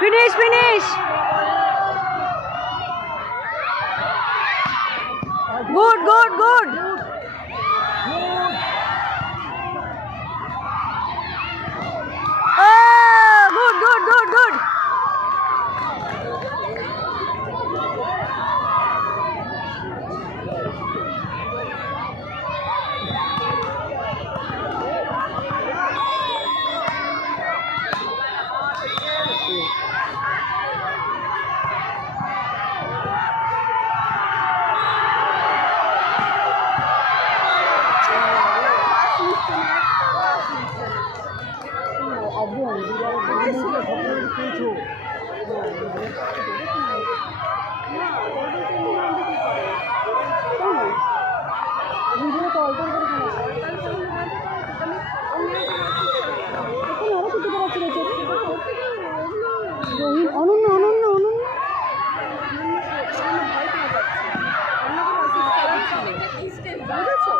Finish, finish. Good, good, good. Oh, good, good, good, good. অনন্য অনন্য অনন্য বুঝেছো?